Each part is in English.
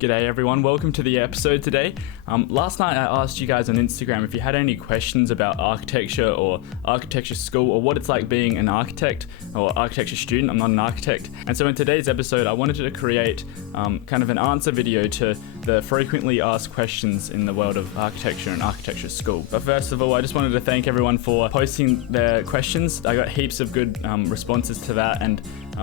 G'day everyone, welcome to the episode today. Last night I asked you guys on Instagram if you had any questions about architecture or architecture school or what it's like being an architect or architecture student. I'm not an architect. And so in today's episode I wanted to create kind of an answer video to the frequently asked questions in the world of architecture and architecture school. But first of all, I just wanted to thank everyone for posting their questions. I got heaps of good responses to that, and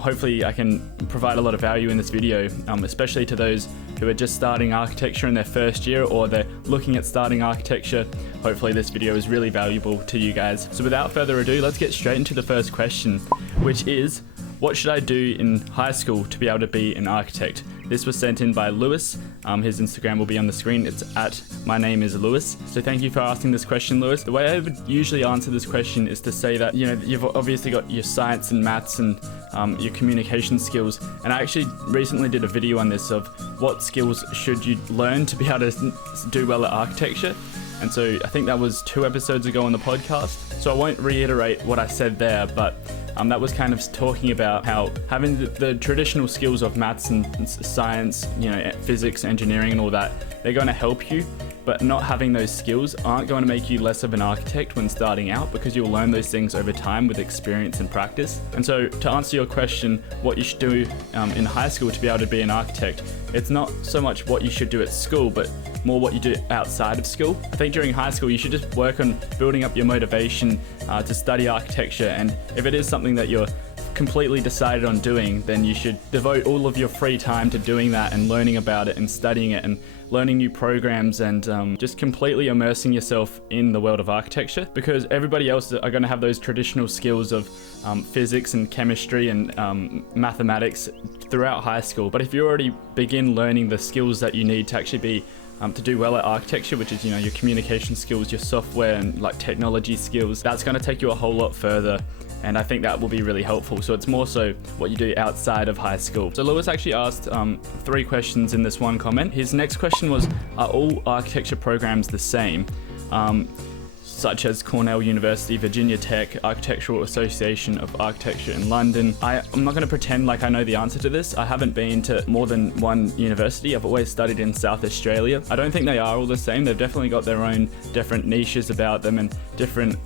hopefully I can provide a lot of value in this video, especially to those who are just starting architecture in their first year or they're looking at starting architecture. Hopefully this video is really valuable to you guys. So without further ado, let's get straight into the first question, which is, what should I do in high school to be able to be an architect? This was sent in by Lewis. His Instagram will be on the screen. It's at @mynameisLewis. So thank you for asking this question, Lewis. The way I would usually answer this question is to say that, you've obviously got your science and maths and your communication skills. And I actually recently did a video on this of what skills should you learn to be able to do well at architecture. And so I think that was 2 episodes ago on the podcast. So I won't reiterate what I said there, but that was kind of talking about how having the traditional skills of maths and science, physics, engineering and all that, they're going to help you, but not having those skills aren't going to make you less of an architect when starting out, because you'll learn those things over time with experience and practice. And so to answer your question, what you should do in high school to be able to be an architect, it's not so much what you should do at school, but more what you do outside of school. I think during high school you should just work on building up your motivation to study architecture, and if it is something that you're completely decided on doing, then you should devote all of your free time to doing that and learning about it and studying it and learning new programs and just completely immersing yourself in the world of architecture, because everybody else are going to have those traditional skills of physics and chemistry and mathematics throughout high school. But if you already begin learning the skills that you need to actually be to do well at architecture, which is your communication skills, your software and like technology skills, that's going to take you a whole lot further, and I think that will be really helpful. So it's more so what you do outside of high school. So Lewis actually asked 3 questions in this one comment. His next question was, are all architecture programs the same? Such as Cornell University, Virginia Tech, Architectural Association of Architecture in London. I'm not going to pretend like I know the answer to this. I haven't been to more than one university. I've always studied in South Australia. I don't think they are all the same. They've definitely got their own different niches about them and different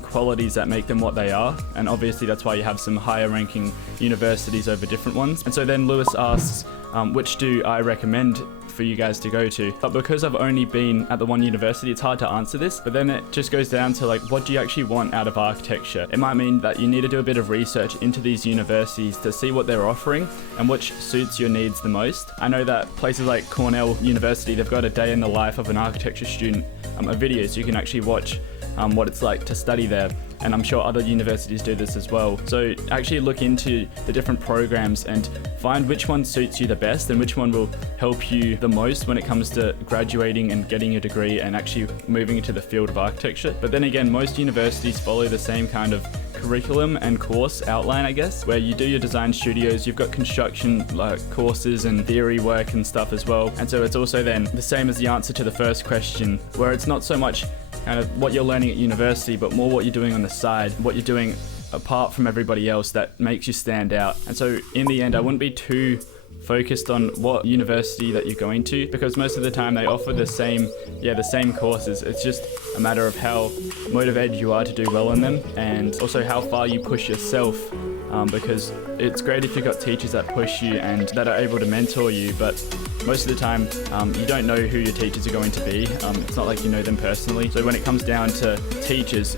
qualities that make them what they are, and obviously that's why you have some higher ranking universities over different ones. And so then Lewis asks, which do I recommend for you guys to go to? But because I've only been at the one university, it's hard to answer this, but then it just goes down to what do you actually want out of architecture? It might mean that you need to do a bit of research into these universities to see what they're offering and which suits your needs the most. I know that places like Cornell University, they've got a day in the life of an architecture student, a video, so you can actually watch what it's like to study there, and I'm sure other universities do this as well. So actually look into the different programs and find which one suits you the best and which one will help you the most when it comes to graduating and getting your degree and actually moving into the field of architecture. But then again, most universities follow the same kind of curriculum and course outline, I guess, where you do your design studios, you've got construction courses and theory work and stuff as well. And so it's also then the same as the answer to the first question, where it's not so much kind of what you're learning at university, but more what you're doing on the side, what you're doing apart from everybody else that makes you stand out. And so in the end, I wouldn't be too focused on what university that you're going to, because most of the time they offer the same courses. It's just a matter of how motivated you are to do well in them, and also how far you push yourself, because it's great if you've got teachers that push you and that are able to mentor you, but most of the time you don't know who your teachers are going to be. It's not like you know them personally. So when it comes down to teachers,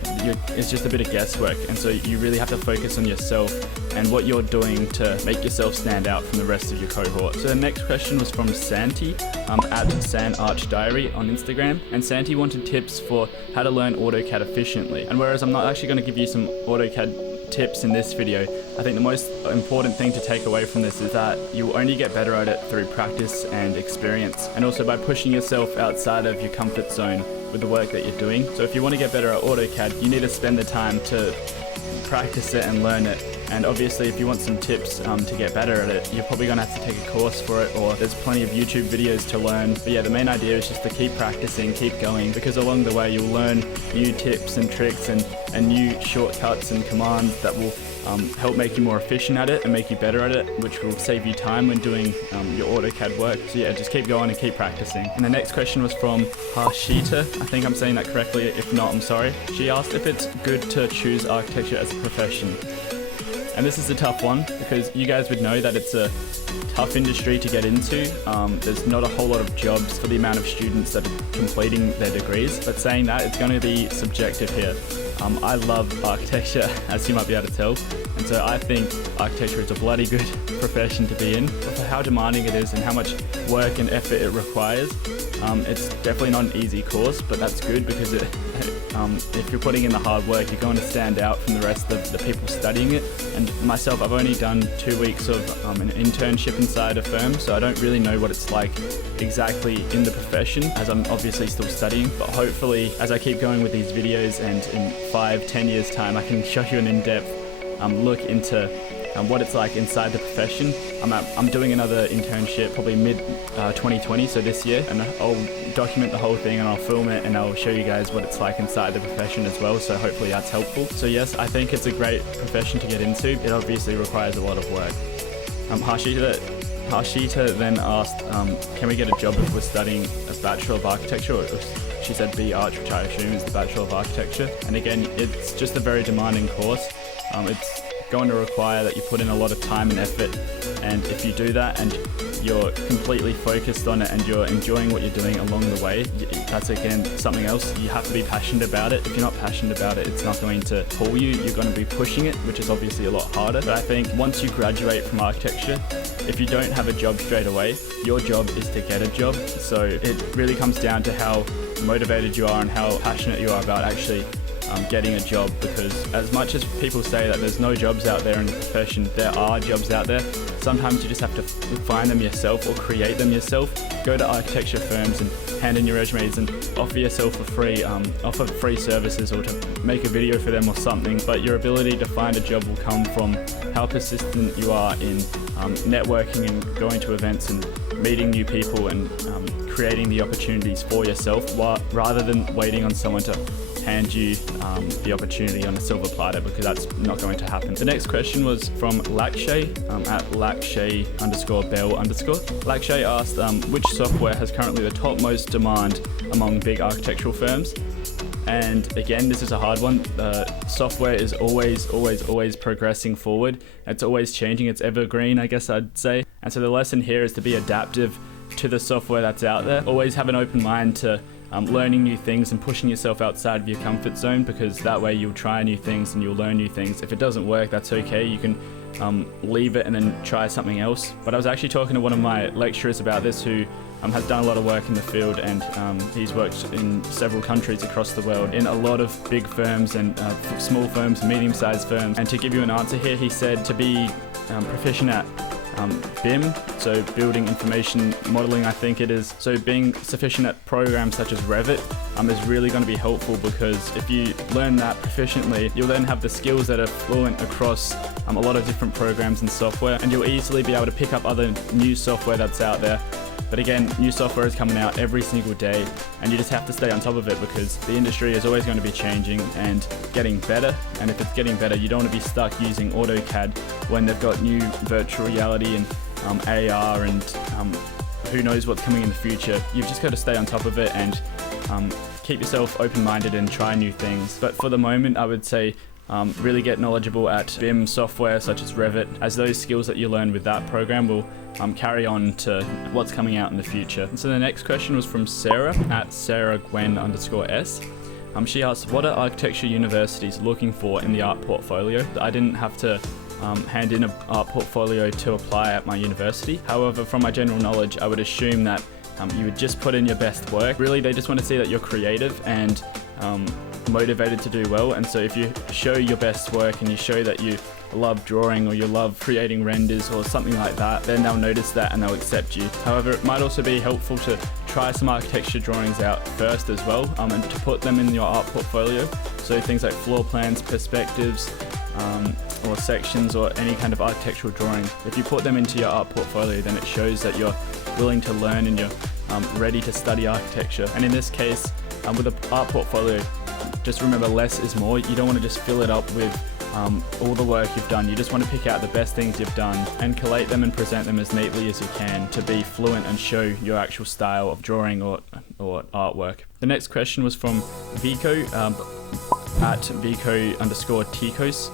it's just a bit of guesswork, and so you really have to focus on yourself and what you're doing to make yourself stand out from the rest of your cohort. So the next question was from Santi at SanArchDiary on Instagram, and Santi wanted tips for how to learn AutoCAD efficiently. And whereas I'm not actually going to give you some AutoCAD tips in this video, I think the most important thing to take away from this is that you'll only get better at it through practice and experience, and also by pushing yourself outside of your comfort zone with the work that you're doing. So if you want to get better at AutoCAD, you need to spend the time to practice it and learn it, And obviously if you want some tips to get better at it, you're probably going to have to take a course for it, or there's plenty of YouTube videos to learn. But yeah, the main idea is just to keep practicing, keep going, because along the way you'll learn new tips and tricks and new shortcuts and commands that will help make you more efficient at it and make you better at it, which will save you time when doing your AutoCAD work. So yeah, just keep going and keep practicing. And the next question was from Harshita. I think I'm saying that correctly. If not, I'm sorry. She asked if it's good to choose architecture as a profession. And this is a tough one because you guys would know that it's a tough industry to get into. There's not a whole lot of jobs for the amount of students that are completing their degrees. But saying that, it's going to be subjective here. I love architecture, as you might be able to tell, and so I think architecture is a bloody good profession to be in. But for how demanding it is and how much work and effort it requires, it's definitely not an easy course, but that's good because if you're putting in the hard work, you're going to stand out from the rest of the people studying it. And myself, I've only done 2 weeks of an internship inside a firm, so I don't really know what it's like exactly in the profession, as I'm obviously still studying. But hopefully, as I keep going with these videos and in 5-10 years time, I can show you an in-depth look into what it's like inside the profession. I'm doing another internship probably mid 2020, so this year, and I'll document the whole thing and I'll film it and I'll show you guys what it's like inside the profession as well, so hopefully that's helpful. So yes, I think it's a great profession to get into. It obviously requires a lot of work. Harshita then asked, can we get a job if we're studying a Bachelor of Architecture? Or she said B-Arch, which I assume is the Bachelor of Architecture. And again, it's just a very demanding course. It's going to require that you put in a lot of time and effort, and if you do that and you're completely focused on it and you're enjoying what you're doing along the way, that's again something else. You have to be passionate about it. If you're not passionate about it, it's not going to pull you. You're going to be pushing it, which is obviously a lot harder. But I think once you graduate from architecture, if you don't have a job straight away, your job is to get a job. So it really comes down to how motivated you are and how passionate you are about actually getting a job, because as much as people say that there's no jobs out there in the profession, there are jobs out there. Sometimes you just have to find them yourself or create them yourself. Go to architecture firms and hand in your resumes and offer yourself for free, offer free services or to make a video for them or something. But your ability to find a job will come from how persistent you are in networking and going to events and meeting new people and creating the opportunities for yourself, rather than waiting on someone to hand you the opportunity on a silver platter, because that's not going to happen. The next question was from Lakshay at Lakshay_Bell_. Lakshay asked which software has currently the topmost demand among big architectural firms. And again, this is a hard one. Software is always progressing forward. It's always changing. It's evergreen, I guess I'd say. And so the lesson here is to be adaptive to the software that's out there. Always have an open mind to learning new things and pushing yourself outside of your comfort zone, because that way you'll try new things and you'll learn new things. If it doesn't work, that's okay. You can leave it and then try something else. But I was actually talking to one of my lecturers about this, who has done a lot of work in the field, and he's worked in several countries across the world in a lot of big firms and small firms, medium-sized firms. And to give you an answer here, he said to be proficient at BIM, so Building Information Modeling, I think it is. So being sufficient at programs such as Revit is really going to be helpful, because if you learn that proficiently, you'll then have the skills that are fluent across a lot of different programs and software, and you'll easily be able to pick up other new software that's out there. But again, new software is coming out every single day, and you just have to stay on top of it, because the industry is always going to be changing and getting better. And if it's getting better, you don't want to be stuck using AutoCAD when they've got new virtual reality and AR and who knows what's coming in the future. You've just got to stay on top of it and keep yourself open-minded and try new things. But for the moment, I would say really get knowledgeable at BIM software such as Revit, as those skills that you learn with that program will carry on to what's coming out in the future. And so the next question was from Sarah at SarahGwen_S. She asked, what are architecture universities looking for in the art portfolio? I didn't have to hand in an art portfolio to apply at my university. However, from my general knowledge, I would assume that you would just put in your best work. Really, they just want to see that you're creative and motivated to do well. And so if you show your best work and you show that you love drawing or you love creating renders or something like that, then they'll notice that and they'll accept you. However, it might also be helpful to try some architecture drawings out first as well, and to put them in your art portfolio. So things like floor plans, perspectives, or sections or any kind of architectural drawing, if you put them into your art portfolio, then it shows that you're willing to learn and you're ready to study architecture. And in this case, with an art portfolio, just remember less is more. You don't want to just fill it up with all the work you've done. You just want to pick out the best things you've done and collate them and present them as neatly as you can to be fluent and show your actual style of drawing or artwork. The next question was from Vico at Vico_Ticos.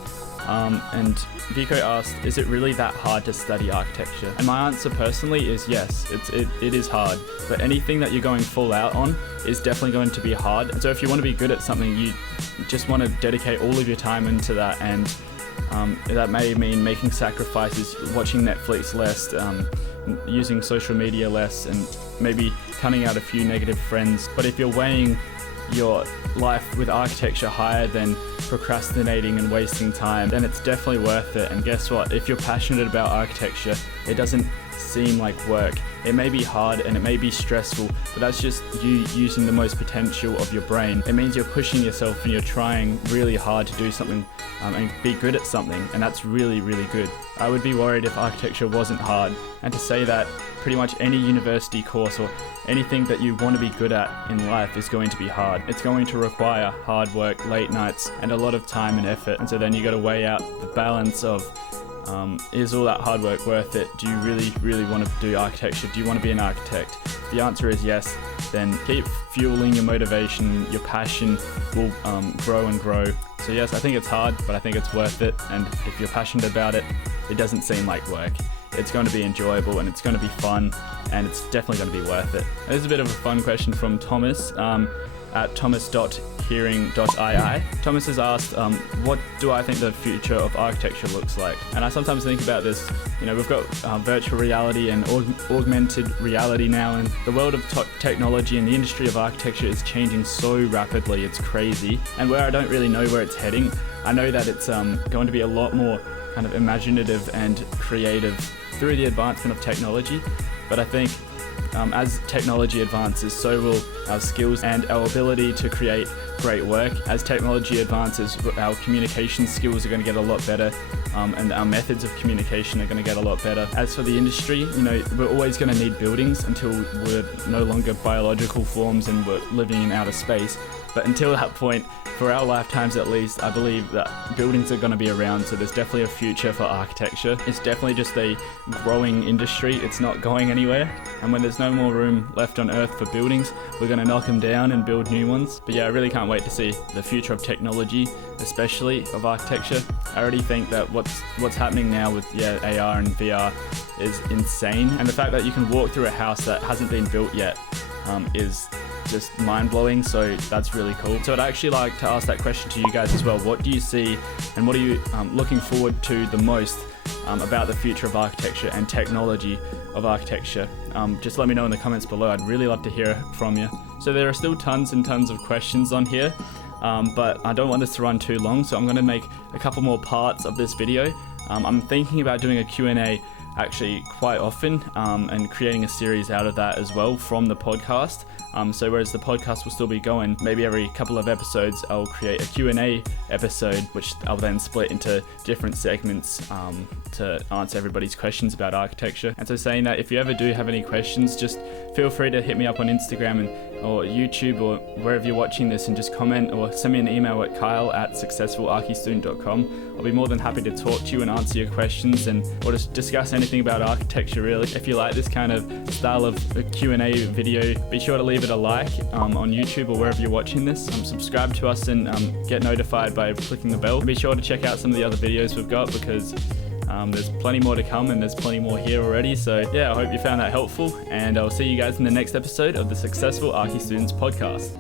And Vico asked, is it really that hard to study architecture? And my answer personally is yes, it is hard, but anything that you're going full out on is definitely going to be hard. And so if you want to be good at something, you just want to dedicate all of your time into that, and that may mean making sacrifices, watching Netflix less, using social media less, and maybe cutting out a few negative friends. But if you're weighing your life with architecture higher than procrastinating and wasting time, then it's definitely worth it. And guess what? If you're passionate about architecture, it doesn't seem like work. It may be hard and it may be stressful, but that's just you using the most potential of your brain. It means you're pushing yourself and you're trying really hard to do something and be good at something, and that's really, really good. I would be worried if architecture wasn't hard, and to say that pretty much any university course or anything that you want to be good at in life is going to be hard. It's going to require hard work, late nights, and a lot of time and effort. And so then you got to weigh out the balance of is all that hard work worth it? Do you really, really want to do architecture? Do you want to be an architect? If the answer is yes, then keep fueling your motivation. Your passion will grow and grow. So yes, I think it's hard, but I think it's worth it. And if you're passionate about it, it doesn't seem like work. It's going to be enjoyable and it's going to be fun, and it's definitely going to be worth it. This is a bit of a fun question from Thomas at thomas.hearing.ii. Thomas has asked, what do I think the future of architecture looks like? And I sometimes think about this, we've got virtual reality and augmented reality now, and the world of technology and the industry of architecture is changing so rapidly, it's crazy. And where I don't really know where it's heading, I know that it's going to be a lot more kind of imaginative and creative through the advancement of technology. But I think as technology advances, so will our skills and our ability to create great work. As technology advances, our communication skills are going to get a lot better, and our methods of communication are going to get a lot better. As for the industry, we're always going to need buildings until we're no longer biological forms and we're living in outer space. But until that point, for our lifetimes at least, I believe that buildings are going to be around, so there's definitely a future for architecture. It's definitely just a growing industry, it's not going anywhere. And when there's no more room left on Earth for buildings, we're going to knock them down and build new ones. But yeah, I really can't wait to see the future of technology, especially of architecture. I already think that what's happening now with AR and VR is insane. And the fact that you can walk through a house that hasn't been built yet is just mind-blowing, so that's really cool. So I'd actually like to ask that question to you guys as well. What do you see and what are you looking forward to the most about the future of architecture and technology of architecture? Just let me know in the comments below. I'd really love to hear from you. So there are still tons and tons of questions on here, but I don't want this to run too long, so I'm going to make a couple more parts of this video. I'm thinking about doing a Q&A actually quite often, and creating a series out of that as well from the podcast. So whereas the podcast will still be going, maybe every couple of episodes I'll create a Q&A episode, which I'll then split into different segments to answer everybody's questions about architecture. And so saying that, if you ever do have any questions, just feel free to hit me up on Instagram or YouTube or wherever you're watching this, and just comment or send me an email at kyle@successfularchistudent.com. I'll be more than happy to talk to you and answer your questions or just discuss anything about architecture really. If you like this kind of style of Q&A video, be sure to leave it a like on YouTube or wherever you're watching this. Subscribe to us and get notified by clicking the bell. And be sure to check out some of the other videos we've got, because there's plenty more to come and there's plenty more here already. So yeah, I hope you found that helpful, and I'll see you guys in the next episode of the Successful Archi Students podcast.